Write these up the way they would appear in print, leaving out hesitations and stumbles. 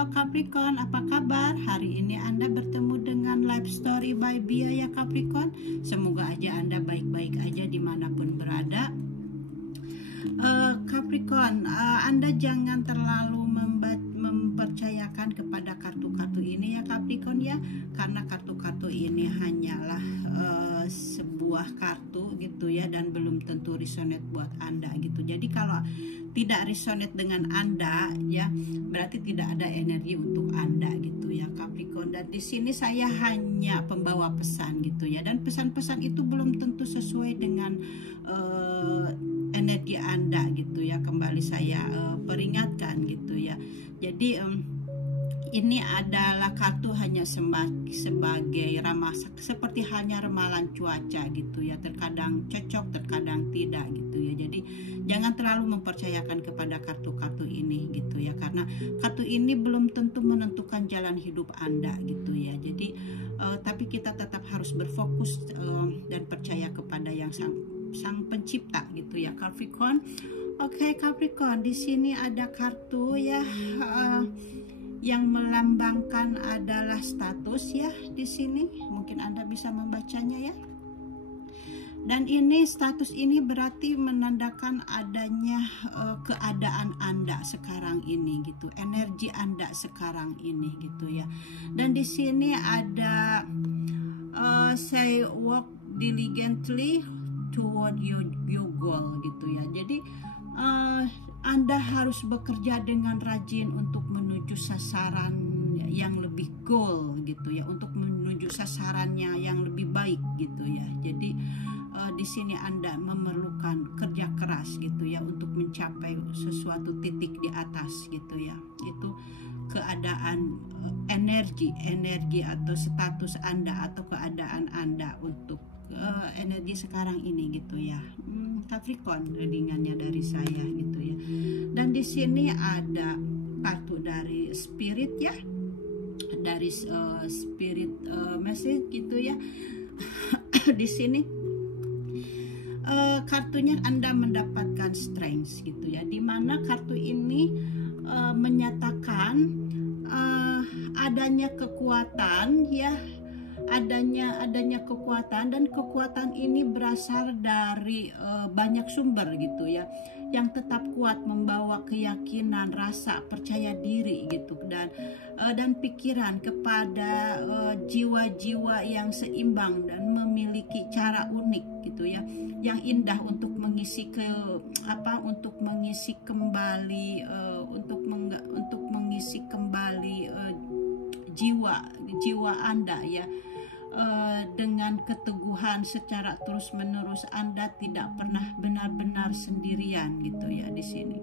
Halo Capricorn, apa kabar? Hari ini Anda bertemu dengan Life Story by Bia ya Capricorn. Semoga aja Anda baik-baik aja dimanapun berada. Capricorn, Anda jangan terlalu mempercayakan kepada kartu-kartu ini ya Capricorn ya, karena kartu-kartu ini hanyalah sebuah kartu gitu ya, dan belum tentu resonate buat Anda gitu. Jadi kalau tidak resonate dengan Anda ya, berarti tidak ada energi untuk Anda gitu ya Capricorn. Dan di sini saya hanya pembawa pesan gitu ya, dan pesan-pesan itu belum tentu sesuai dengan energi Anda gitu ya. Kembali saya peringatkan gitu ya. Jadi ini adalah kartu hanya sebagai ramalan, seperti hanya ramalan cuaca gitu ya. Terkadang cocok, terkadang tidak gitu ya. Jadi jangan terlalu mempercayakan kepada kartu-kartu ini gitu ya, karena kartu ini belum tentu menentukan jalan hidup Anda gitu ya. Jadi tapi kita tetap harus berfokus dan percaya kepada yang sang pencipta gitu ya Capricorn. Oke Capricorn, di sini ada kartu ya yang melambangkan adalah status ya di sini. Mungkin Anda bisa membacanya ya. Dan ini status ini berarti menandakan adanya keadaan Anda sekarang ini gitu, energi Anda sekarang ini gitu ya. Dan di sini ada say walk diligently toward your goal gitu ya. Jadi Anda harus bekerja dengan rajin untuk menuju sasaran yang lebih goal gitu ya, untuk menuju sasarannya yang lebih baik gitu ya. Jadi di sini Anda memerlukan kerja keras gitu ya untuk mencapai sesuatu titik di atas gitu ya. Itu keadaan energi atau status Anda atau keadaan Anda untuk energi sekarang ini gitu ya Capricorn, readingannya dari saya gitu ya. Dan di sini ada kartu dari spirit ya, dari spirit message gitu ya. Di sini kartunya Anda mendapatkan strength gitu ya, dimana kartu ini menyatakan adanya kekuatan ya, adanya kekuatan, dan kekuatan ini berasal dari banyak sumber gitu ya, yang tetap kuat membawa keyakinan, rasa percaya diri gitu, dan pikiran kepada jiwa-jiwa yang seimbang dan memiliki cara unik gitu ya, yang indah untuk mengisi jiwa Anda ya. Dengan keteguhan secara terus-menerus, Anda tidak pernah benar-benar sendirian gitu ya di sini.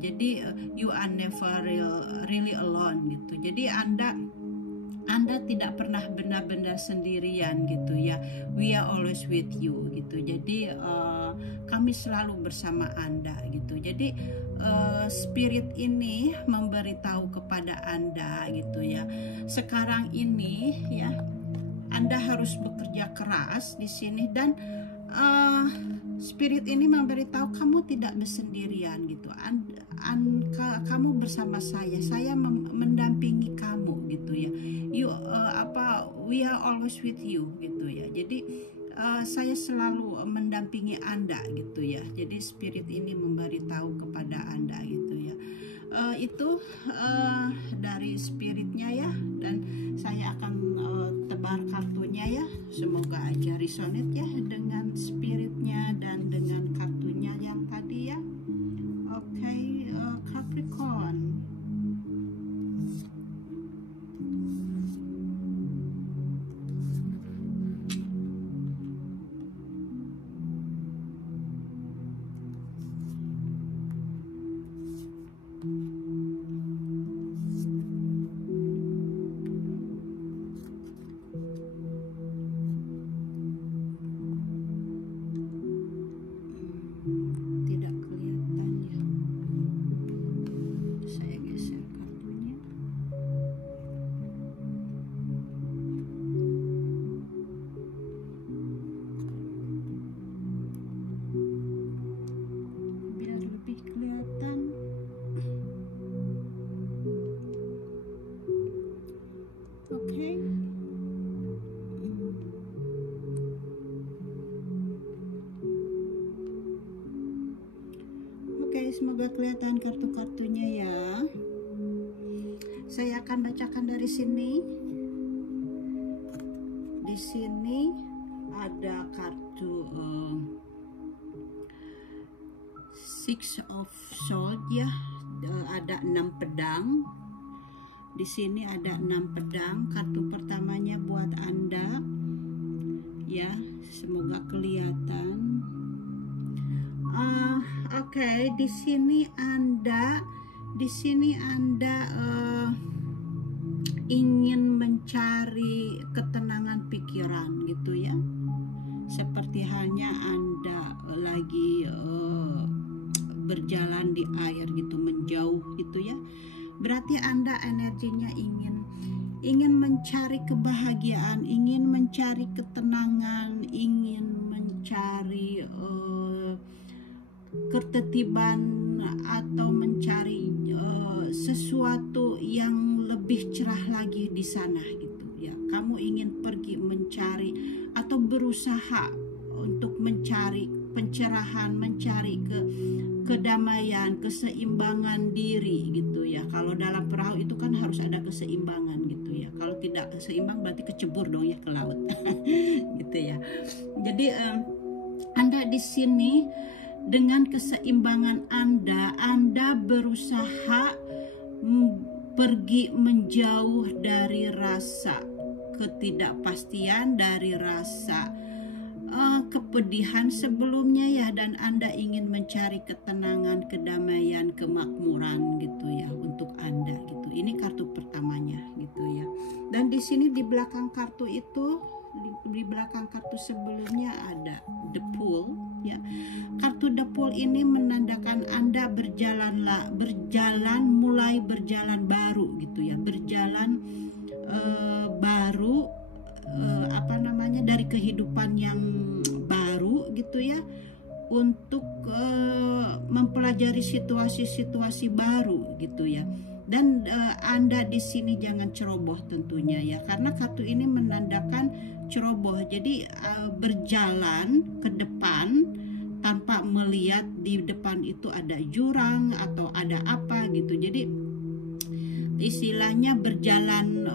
Jadi you are never really alone gitu. Jadi Anda tidak pernah benar-benar sendirian gitu ya. We are always with you gitu. Jadi kami selalu bersama Anda gitu. Jadi spirit ini memberitahu kepada Anda gitu ya, sekarang ini ya Anda harus bekerja keras di sini, dan spirit ini memberitahu kamu tidak bersendirian gitu. Kamu bersama saya mendampingi kamu gitu ya. We are always with you gitu ya. Jadi saya selalu mendampingi Anda gitu ya. Jadi spirit ini memberitahu kepada Anda gitu ya. Itu dari spiritnya ya, dan saya akan tebar kartunya ya. Semoga aja resonate ya dengan spiritnya dan dengan kartunya yang tadi ya. Oke, Capricorn. Tidak kelihatan ya. Saya Semoga kelihatan kartu-kartunya ya. Saya akan bacakan dari sini. Di sini ada kartu Six of Swords ya. Ada 6 pedang. Di sini ada 6 pedang. Kartu pertamanya buat Anda ya, semoga kelihatan. Oke, di sini Anda ingin mencari ketenangan pikiran gitu ya. Seperti halnya Anda lagi berjalan di air gitu, menjauh gitu ya. Berarti Anda energinya ingin mencari kebahagiaan, ingin mencari ketenangan, ingin mencari ketertiban, atau mencari sesuatu yang lebih cerah lagi di sana gitu ya. Kamu ingin pergi mencari atau berusaha untuk mencari pencerahan, mencari kedamaian, keseimbangan diri gitu ya. Kalau dalam perahu itu kan harus ada keseimbangan gitu ya. Kalau tidak seimbang berarti kecebur dong ya ke laut. Gitu ya. Jadi Anda di sini dengan keseimbangan Anda berusaha pergi menjauh dari rasa ketidakpastian, dari rasa kepedihan sebelumnya ya, dan Anda ingin mencari ketenangan, kedamaian, kemakmuran gitu ya untuk Anda gitu. Ini kartu pertamanya gitu ya. Dan di sini di belakang kartu itu, di belakang kartu sebelumnya ada The Fool ya. Kartu The Fool ini menandakan Anda mulai berjalan baru gitu ya, berjalan baru, dari kehidupan yang baru gitu ya, untuk mempelajari situasi-situasi baru gitu ya. Dan Anda di sini jangan ceroboh tentunya ya, karena kartu ini menandakan ceroboh. Jadi berjalan ke depan tanpa melihat di depan itu ada jurang atau ada apa gitu. Jadi istilahnya berjalan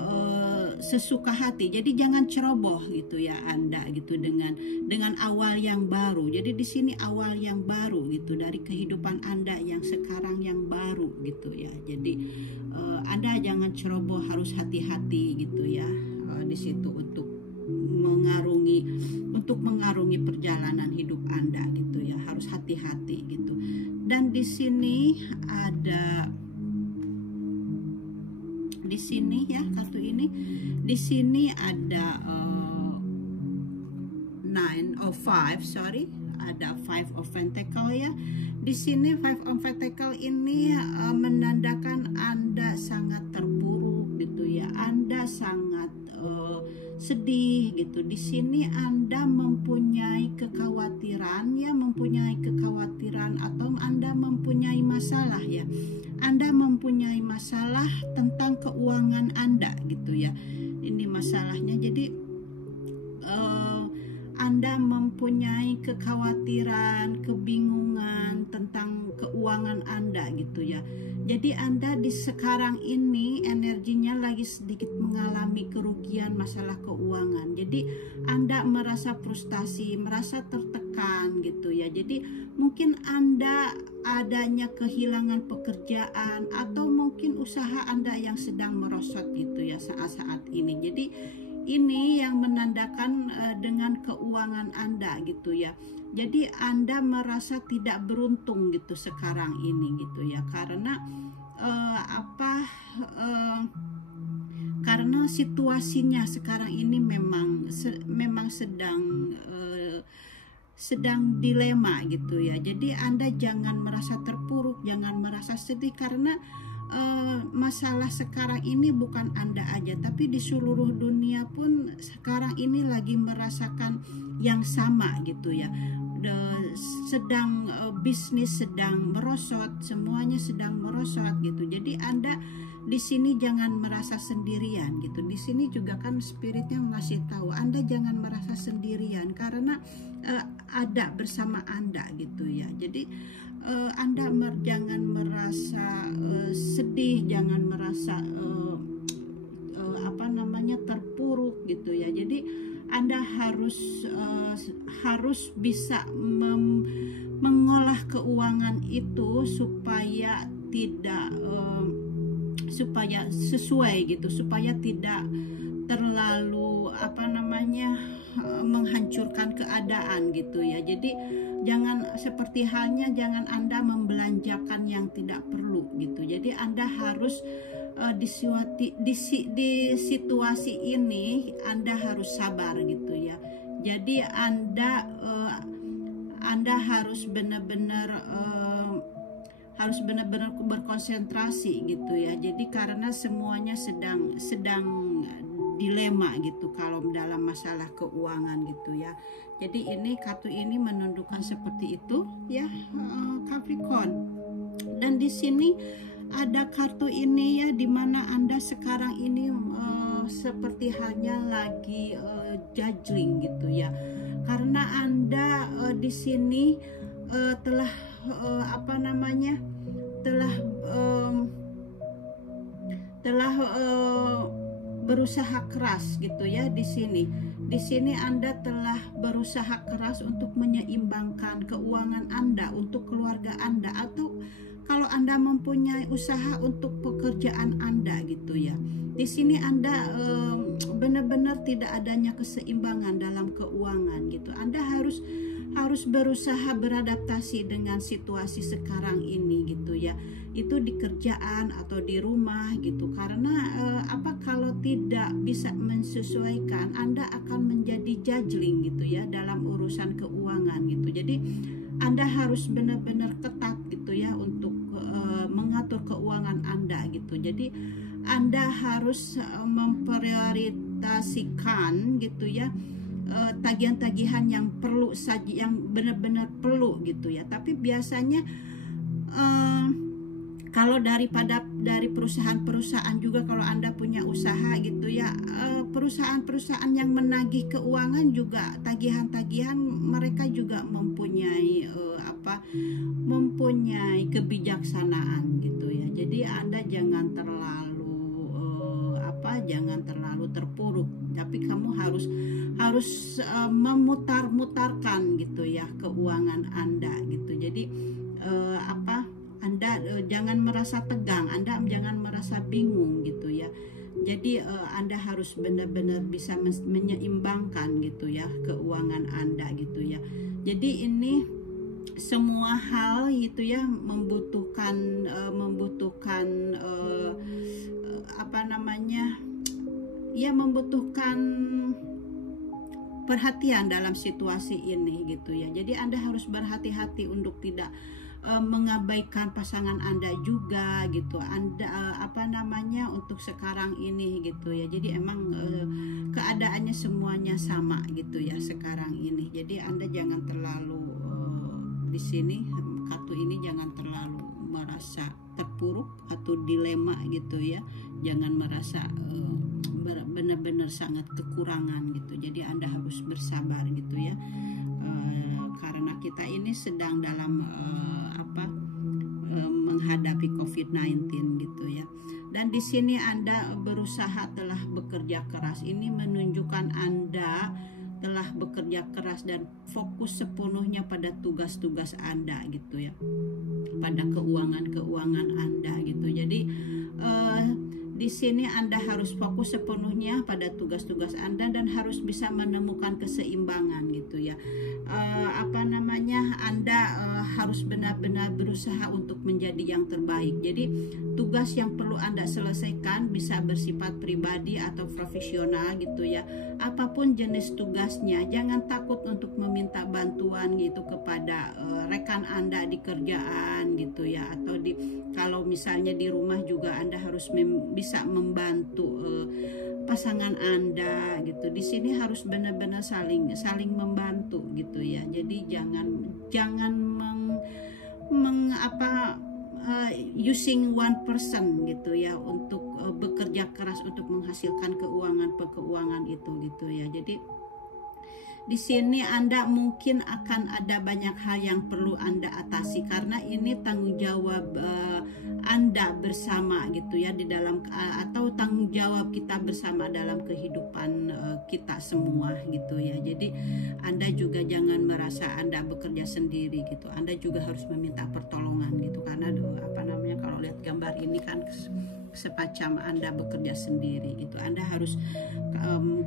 sesuka hati. Jadi jangan ceroboh gitu ya Anda gitu dengan awal yang baru. Jadi di sini awal yang baru gitu dari kehidupan Anda yang sekarang yang baru gitu ya. Jadi Anda jangan ceroboh, harus hati-hati gitu ya di situ untuk mengarungi perjalanan hidup Anda gitu ya. Harus hati-hati gitu. Dan di sini ada ya kartu ini, di sini ada ada Five of Pentacle ya. Di sini Five of Pentacle ini menandakan Anda sangat terpuruk gitu ya. Anda sangat sedih gitu. Di sini Anda mempunyai kekhawatiran atau Anda mempunyai masalah ya. Anda mempunyai masalah tentang keuangan Anda gitu ya. Ini masalahnya. Jadi Anda mempunyai kekhawatiran, kebingungan tentang keuangan Anda gitu ya. Jadi Anda di sekarang ini energinya lagi sedikit mengalami kerugian masalah keuangan. Jadi Anda merasa frustasi, merasa tertekan gitu ya. Jadi mungkin Anda adanya kehilangan pekerjaan, atau mungkin usaha Anda yang sedang merosot gitu ya saat-saat ini. Jadi ini yang menandakan dengan keuangan Anda gitu ya. Jadi Anda merasa tidak beruntung gitu sekarang ini gitu ya, karena karena situasinya sekarang ini memang sedang dilema gitu ya. Jadi Anda jangan merasa terpuruk, jangan merasa sedih, karena masalah sekarang ini bukan Anda aja, tapi di seluruh dunia pun sekarang ini lagi merasakan yang sama gitu ya. Sedang bisnis sedang merosot, semuanya sedang merosot gitu. Jadi Anda di sini jangan merasa sendirian gitu. Di sini juga kan spiritnya ngasih tahu Anda jangan merasa sendirian, karena ada bersama Anda gitu ya. Jadi jangan merasa sedih, jangan merasa terpuruk gitu ya. Jadi Anda harus bisa mengolah keuangan itu supaya tidak supaya sesuai gitu, supaya tidak terlalu menghancurkan keadaan gitu ya. Jadi jangan seperti halnya jangan Anda membelanjakan yang tidak perlu gitu. Jadi Anda harus di situasi ini Anda harus sabar gitu ya. Jadi Anda harus benar-benar berkonsentrasi gitu ya. Jadi karena semuanya sedang dilema gitu kalau dalam masalah keuangan gitu ya. Jadi ini kartu ini menunjukkan seperti itu ya, Capricorn. Dan di sini ada kartu ini ya, dimana Anda sekarang ini seperti halnya lagi judging gitu ya. Karena Anda di sini telah berusaha keras gitu ya. Di sini Anda telah berusaha keras untuk menyeimbangkan keuangan Anda untuk keluarga Anda, atau kalau Anda mempunyai usaha untuk pekerjaan Anda gitu ya. Di sini Anda benar-benar tidak adanya keseimbangan dalam keuangan gitu. Anda harus berusaha beradaptasi dengan situasi sekarang ini gitu ya. Itu di kerjaan atau di rumah gitu. Karena kalau tidak bisa menyesuaikan, Anda akan menjadi judgling gitu ya dalam urusan keuangan gitu. Jadi Anda harus benar-benar ketat gitu ya untuk mengatur keuangan Anda gitu. Jadi Anda harus memprioritaskan gitu ya tagihan-tagihan yang perlu saja, yang benar-benar perlu gitu ya. Tapi biasanya kalau dari perusahaan-perusahaan juga, kalau Anda punya usaha gitu ya, perusahaan-perusahaan yang menagih keuangan juga tagihan-tagihan, mereka juga mempunyai mempunyai kebijaksanaan gitu ya. Jadi Anda jangan terlalu terpuruk, tapi kamu harus memutar-mutarkan gitu ya keuangan Anda gitu. Jadi Anda jangan merasa tegang, Anda jangan merasa bingung gitu ya. Jadi Anda harus benar-benar bisa menyeimbangkan gitu ya keuangan Anda gitu ya. Jadi ini semua hal gitu ya membutuhkan membutuhkan perhatian dalam situasi ini gitu ya. Jadi Anda harus berhati-hati untuk tidak mengabaikan pasangan Anda juga gitu. Anda untuk sekarang ini gitu ya. Jadi emang keadaannya semuanya sama gitu ya sekarang ini. Jadi Anda jangan terlalu di sini kartu ini jangan terlalu merasa terpuruk atau dilema gitu ya. Jangan merasa benar-benar sangat kekurangan gitu. Jadi Anda harus bersabar gitu ya. Karena kita ini sedang dalam menghadapi COVID-19 gitu ya. Dan di sini Anda berusaha telah bekerja keras. Ini menunjukkan Anda telah bekerja keras dan fokus sepenuhnya pada tugas-tugas Anda gitu ya. Pada keuangan Anda gitu. Jadi di sini Anda harus fokus sepenuhnya pada tugas-tugas Anda dan harus bisa menemukan keseimbangan gitu ya. Anda harus benar-benar berusaha untuk menjadi yang terbaik. Jadi tugas yang perlu Anda selesaikan bisa bersifat pribadi atau profesional gitu ya. Apapun jenis tugasnya, jangan takut untuk meminta bantuan gitu kepada rekan Anda di kerjaan gitu ya, atau kalau misalnya di rumah juga Anda harus bisa membantu pasangan Anda gitu. Di sini harus benar-benar saling membantu gitu ya. Jadi jangan using one person gitu ya untuk bekerja keras untuk menghasilkan keuangan itu gitu ya. Jadi di sini Anda mungkin akan ada banyak hal yang perlu Anda atasi, karena ini tanggung jawab Anda bersama gitu ya, di dalam atau tanggung jawab kita bersama dalam kehidupan kita semua gitu ya. Jadi Anda juga jangan merasa Anda bekerja sendiri gitu. Anda juga harus meminta pertolongan gitu, karena apa namanya, kalau lihat gambar ini kan sepacam Anda bekerja sendiri gitu. Anda harus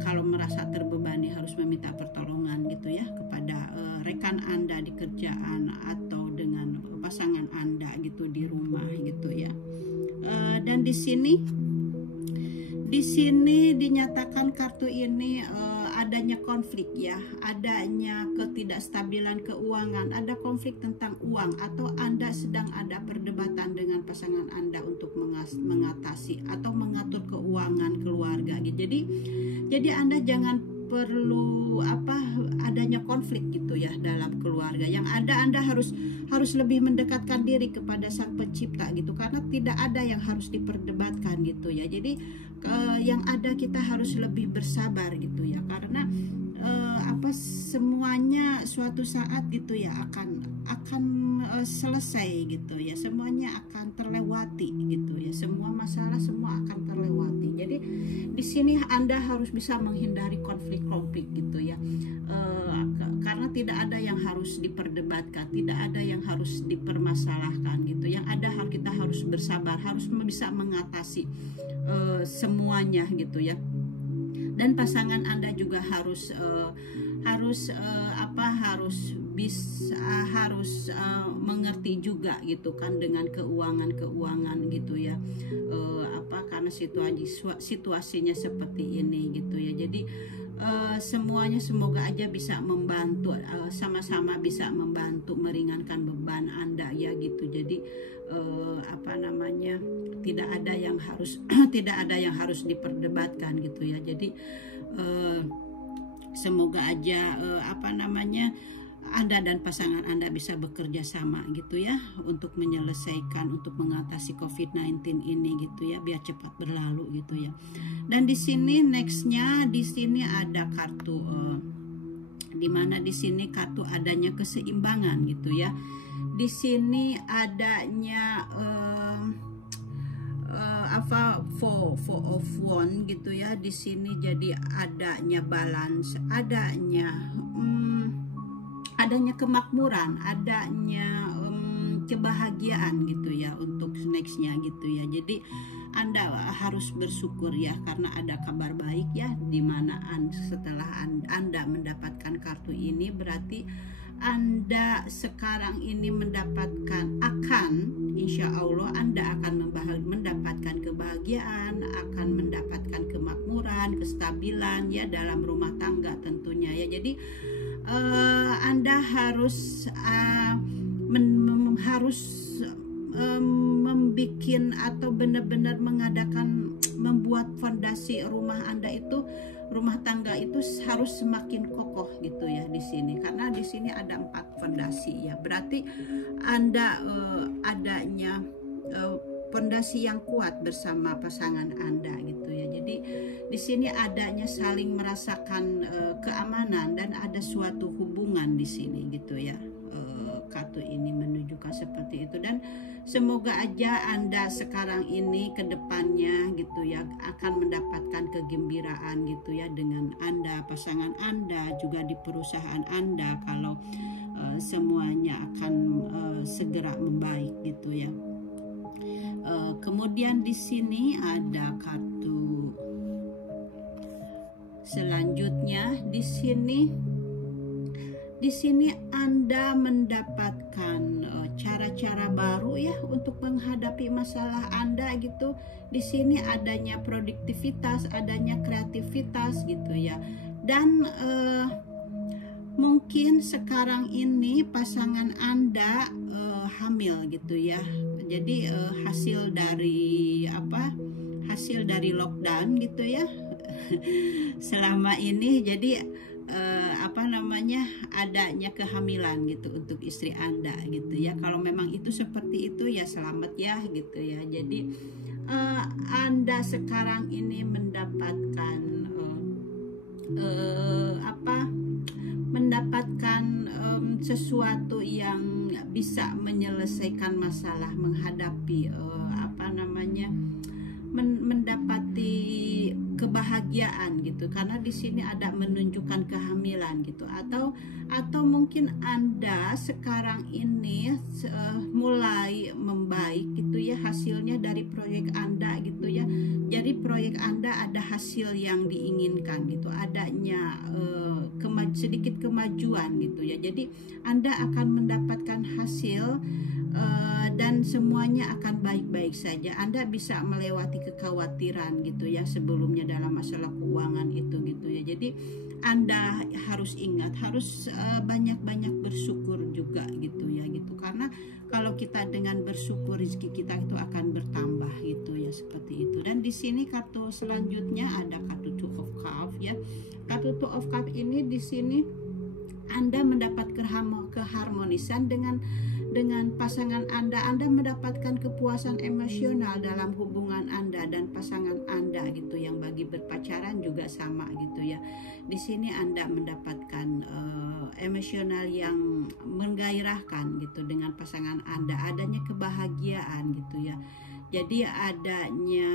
kalau merasa terbebani harus meminta pertolongan gitu ya kepada rekan Anda di kerjaan atau dengan pasangan Anda gitu di rumah gitu ya. Dan di sini dinyatakan kartu ini adanya konflik ya, adanya ketidakstabilan keuangan, ada konflik tentang uang, atau Anda sedang ada perdebatan dengan pasangan Anda untuk mengatasi atau mengatur keuangan keluarga gitu. Jadi Anda jangan perlu adanya konflik gitu ya dalam keluarga. Yang ada Anda harus lebih mendekatkan diri kepada Sang Pencipta gitu, karena tidak ada yang harus diperdebatkan gitu ya. Jadi yang ada kita harus lebih bersabar gitu ya, karena semuanya suatu saat gitu ya akan selesai gitu ya, semuanya akan terlewati gitu ya, semua masalah semua akan terlewati. Jadi di sini Anda harus bisa menghindari konflik-konflik gitu ya, karena tidak ada yang harus diperdebatkan, tidak ada yang harus dipermasalahkan gitu. Yang ada kita harus bersabar, harus bisa mengatasi semuanya gitu ya. Dan pasangan Anda juga harus mengerti juga gitu kan dengan keuangan gitu ya, karena situasinya seperti ini gitu ya. Jadi semuanya semoga aja bisa membantu, sama-sama bisa membantu meringankan beban Anda ya gitu. Jadi tidak ada yang harus tidak ada yang harus diperdebatkan gitu ya. Jadi semoga aja Anda dan pasangan Anda bisa bekerja sama gitu ya untuk menyelesaikan, untuk mengatasi COVID-19 ini gitu ya, biar cepat berlalu gitu ya. Dan di sini nextnya, di sini ada kartu dimana di sini kartu adanya keseimbangan gitu ya. Di sini adanya four of wand gitu ya. Di sini jadi adanya balance, adanya kemakmuran, adanya kebahagiaan gitu ya untuk nextnya gitu ya. Jadi Anda harus bersyukur ya, karena ada kabar baik ya, dimana setelah Anda mendapatkan kartu ini berarti Anda sekarang ini insya Allah Anda akan mendapatkan kebahagiaan, akan mendapatkan kemakmuran, kestabilan ya dalam rumah tangga tentunya ya. Jadi Anda harus membikin atau benar-benar membuat fondasi rumah Anda itu, rumah tangga itu harus semakin kokoh gitu ya di sini, karena di sini ada 4 fondasi ya. Berarti Anda adanya fondasi yang kuat bersama pasangan Anda gitu ya. Jadi di sini adanya saling merasakan keamanan dan ada suatu hubungan di sini gitu ya. Kartu ini menunjukkan seperti itu, dan semoga aja Anda sekarang ini ke depannya gitu ya akan mendapatkan kegembiraan gitu ya dengan Anda, pasangan Anda, juga di perusahaan Anda, kalau semuanya akan segera membaik gitu ya. Kemudian di sini ada kartu selanjutnya. Di sini Anda mendapatkan cara-cara baru ya untuk menghadapi masalah Anda gitu. Di sini adanya produktivitas, adanya kreativitas gitu ya. Dan mungkin sekarang ini pasangan Anda hamil gitu ya. Jadi hasil dari lockdown gitu ya selama ini. Jadi adanya kehamilan gitu untuk istri Anda gitu ya. Kalau memang itu seperti itu ya selamat ya gitu ya. Jadi Anda sekarang ini mendapatkan sesuatu yang bisa menyelesaikan masalah, menghadapi mendapati kebahagiaan gitu, karena di sini ada menunjukkan kehamilan gitu, atau mungkin Anda sekarang ini mulai membaik gitu ya hasilnya dari proyek Anda gitu ya. Jadi proyek Anda ada hasil yang diinginkan gitu, adanya sedikit kemajuan gitu ya. Jadi Anda akan mendapatkan hasil dan semuanya akan baik-baik saja. Anda bisa melewati kekhawatiran gitu ya sebelumnya dalam masalah keuangan itu gitu ya. Jadi Anda harus ingat, harus banyak-banyak bersyukur juga gitu ya gitu, karena kalau kita dengan bersyukur rezeki kita itu akan bertambah gitu ya, seperti itu. Dan di sini kartu selanjutnya ada kartu Two of Cups ya. Kartu Two of Cups ini di sini Anda mendapat keharmonisan dengan pasangan Anda mendapatkan kepuasan emosional dalam hubungan Anda dan pasangan Anda gitu, yang bagi berpacaran juga sama gitu ya. Di sini Anda mendapatkan emosional yang menggairahkan gitu dengan pasangan Anda, adanya kebahagiaan gitu ya. Jadi adanya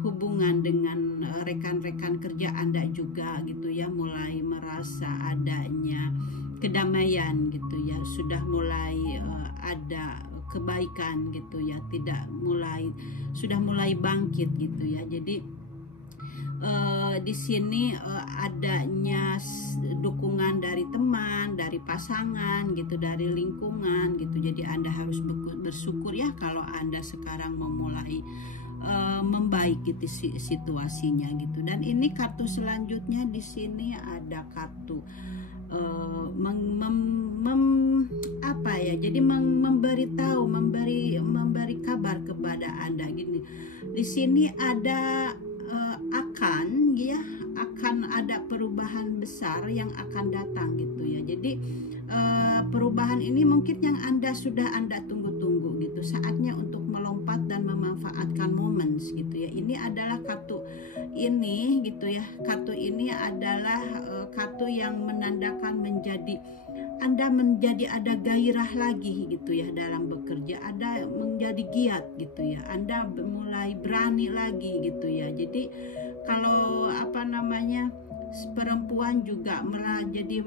hubungan dengan rekan-rekan kerja Anda juga gitu ya, mulai merasa adanya kedamaian gitu ya, sudah mulai ada kebaikan gitu ya, sudah mulai bangkit gitu ya. Jadi di sini adanya dukungan dari teman, dari pasangan gitu, dari lingkungan gitu. Jadi Anda harus bersyukur ya kalau Anda sekarang memulai membaik gitu situasinya gitu. Dan ini kartu selanjutnya di sini ada kartu jadi memberitahu, memberi kabar kepada Anda gini. Di sini ada akan ada perubahan besar yang akan datang gitu ya. Jadi perubahan ini mungkin yang sudah Anda tunggu-tunggu gitu, saatnya untuk melompat dan memanfaatkan momen gitu ya. Ini adalah kartu ini gitu ya. Kartu ini adalah kartu yang menandakan Anda menjadi ada gairah lagi gitu ya dalam bekerja, ada menjadi giat gitu ya, Anda mulai berani lagi gitu ya. Jadi kalau perempuan juga menjadi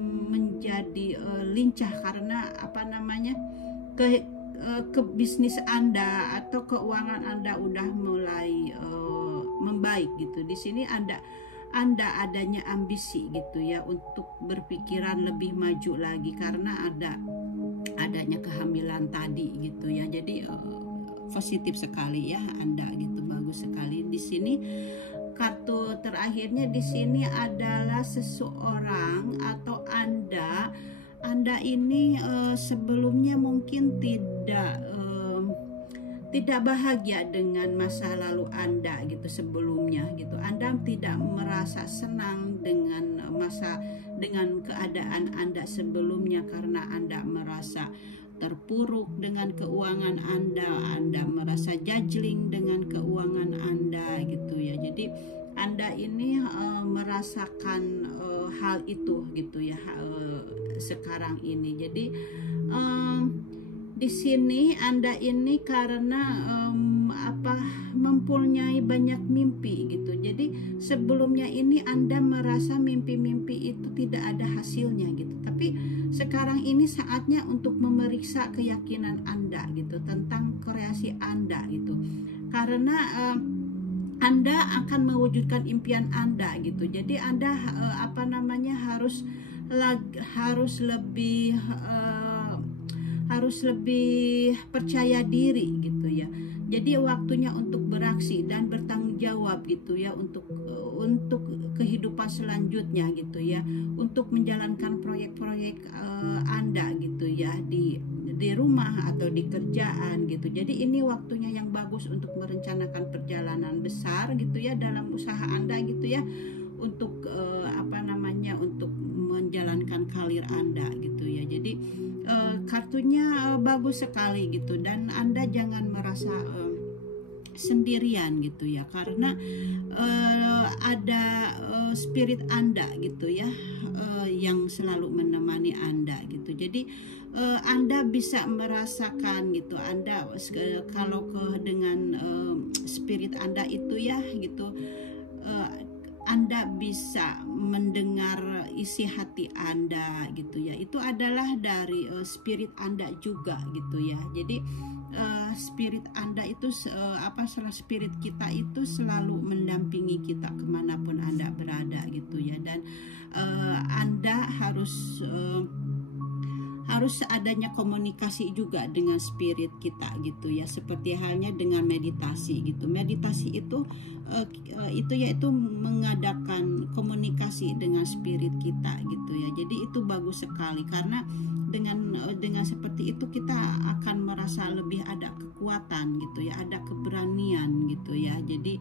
lincah karena ke bisnis Anda atau keuangan Anda udah mulai membaik gitu. Di sini Anda adanya ambisi gitu ya untuk berpikiran lebih maju lagi karena adanya kehamilan tadi gitu ya. Jadi positif sekali ya Anda gitu, bagus sekali. Di sini kartu terakhirnya di sini adalah seseorang atau Anda ini sebelumnya mungkin tidak bahagia dengan masa lalu Anda gitu sebelumnya gitu. Anda tidak merasa senang dengan keadaan Anda sebelumnya karena Anda merasa terpuruk dengan keuangan Anda merasa judging dengan keuangan Anda gitu ya. Jadi Anda ini merasakan hal itu gitu ya sekarang ini. Jadi di sini Anda ini karena mempunyai banyak mimpi gitu. Jadi sebelumnya ini Anda merasa mimpi-mimpi itu tidak ada hasilnya gitu. Tapi sekarang ini saatnya untuk memeriksa keyakinan Anda gitu tentang kreasi Anda gitu. Karena Anda akan mewujudkan impian Anda gitu. Jadi Anda harus lebih percaya diri gitu ya. Jadi waktunya untuk beraksi dan bertanggung jawab gitu ya untuk kehidupan selanjutnya gitu ya, untuk menjalankan proyek-proyek Anda gitu ya di rumah atau di kerjaan gitu. Jadi ini waktunya yang bagus untuk merencanakan perjalanan besar gitu ya dalam usaha Anda gitu ya, untuk untuk menjalankan karir Anda gitu ya. Jadi kartunya bagus sekali gitu, dan Anda jangan merasa sendirian gitu ya, karena ada spirit Anda gitu ya yang selalu menemani Anda gitu. Jadi Anda bisa merasakan gitu, Anda kalau dengan spirit Anda itu ya gitu, Anda bisa mendengar isi hati Anda gitu ya. Itu adalah dari spirit Anda juga gitu ya. Jadi spirit Anda itu spirit kita itu selalu mendampingi kita kemanapun Anda berada gitu ya. Dan Anda harus adanya komunikasi juga dengan spirit kita gitu ya, seperti halnya dengan meditasi gitu. Meditasi itu yaitu mengadakan komunikasi dengan spirit kita gitu ya. Jadi itu bagus sekali, karena dengan seperti itu kita akan merasa lebih ada kekuatan gitu ya, ada keberanian gitu ya. Jadi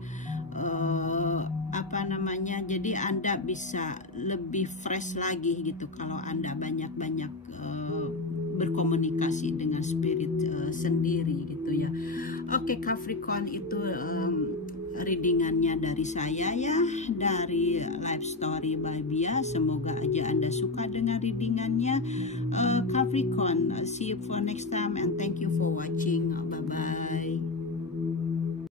jadi Anda bisa lebih fresh lagi gitu kalau Anda banyak-banyak berkomunikasi dengan spirit sendiri gitu ya. Oke, Capricorn, itu readingannya dari saya ya, dari Life Story by Bia. Semoga aja Anda suka dengan readingannya, Capricorn. See you for next time and thank you for watching. Bye bye.